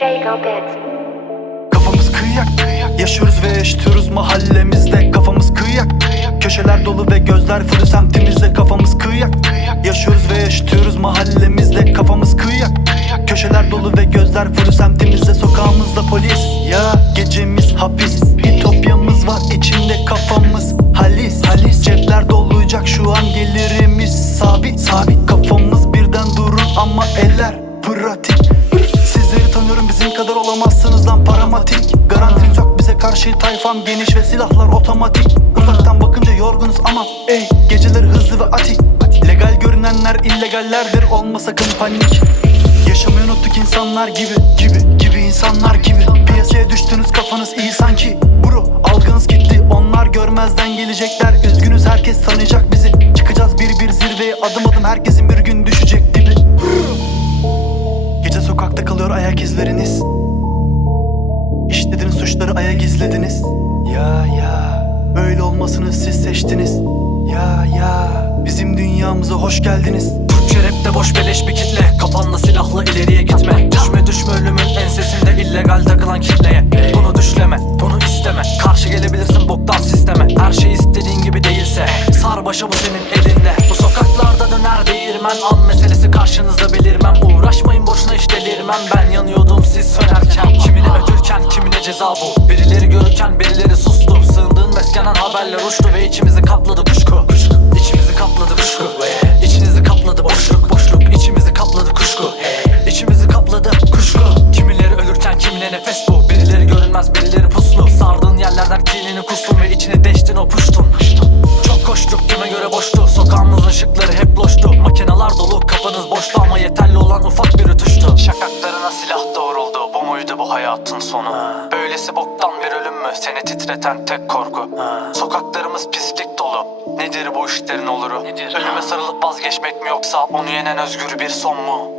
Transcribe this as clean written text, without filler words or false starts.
Jago Bits. Kafamız kıyak, yaşıyoruz ve yaşıyoruz mahallemizde. Kafamız kıyak, köşeler dolu ve gözler fırı semtimizde. Kafamız kıyak, yaşıyoruz ve yaşıyoruz mahallemizde. Kafamız kıyak, köşeler dolu ve gözler fırı semtimizde. Sokağımızda polis, ya gecemiz hapis. Ütopyamız var içinde, kafamız halis. Cepler doluyacak şu an, gelirimiz sabit. Kafamız birden durur ama eller pratik. Sizleri tanıyorum, bizim kadar olamazsınız lan paramatik. Garantiniz yok bize karşı, tayfam geniş ve silahlar otomatik. Uzaktan bakınca yorgunuz ama geceleri hızlı ve atik. Legal görünenler illegallerdir, olma sakın panik. Yaşamayı unuttuk insanlar gibi insanlar gibi. Piyasaya düştünüz, kafanız iyi sanki. Bro algınız gitti, onlar görmezden gelecekler. Üzgünüz, herkes tanıyacak bizi. Çıkacağız bir zirveye, adım adım herkesin bir gün düşecek dibi. Gece sokakta kalıyor ayak izleriniz. İşlediniz suçları, aya gizlediniz. Ya öyle olmasını siz seçtiniz. Ya bizim dünyamıza hoş geldiniz. Türkçe rapte boş beleş bir kitle, kafanda silahla ileriye gitme. Düşme ölümün ensesinde illegal takılan kitleye. Bunu düşleme, bunu isteme, karşı gelebilirsin boktan sisteme. Her şey istediğin gibi değilse sar başa bu senin elinde. Bu sokaklarda döner değirmen, an meselesi karşınızda belirmem. Uğraşmayın boşuna, iş delirmem. Ben yanıyordum siz sönerken. Kimine ödülken kimine ceza bu. Birileri görürken birileri sustu. Sığındığın meskenen haberler uçtu ve içimizi kapladı kuşku. İçimizi kapladı kuşku. İçinizi kapladı boşluk. İçimizi kapladı kuşku. İçimizi kapladı kuşku. Kimileri ölürken kimine nefes bu. Birileri görünmez, birileri puslu. Sardığın yerlerden kinini kustun ve içini deştin, o puştun. Çok koştuk, kime göre boştu. Sokağımızın ışıkları hep loştu. Makineler dolu, kafanız boştu ama yeterli olan ufak bir rütuştu. Şakaklarına silah doğruldu, bu muydu bu hayatın sonu? Böylesi boktan bir ölüm mü? Seni titreten tek korku. Sokaklarımız pislik dolu. Nedir bu işlerin oluru? Ölüme sarılıp vazgeçmek mi, yoksa onu yenen özgür bir son mu?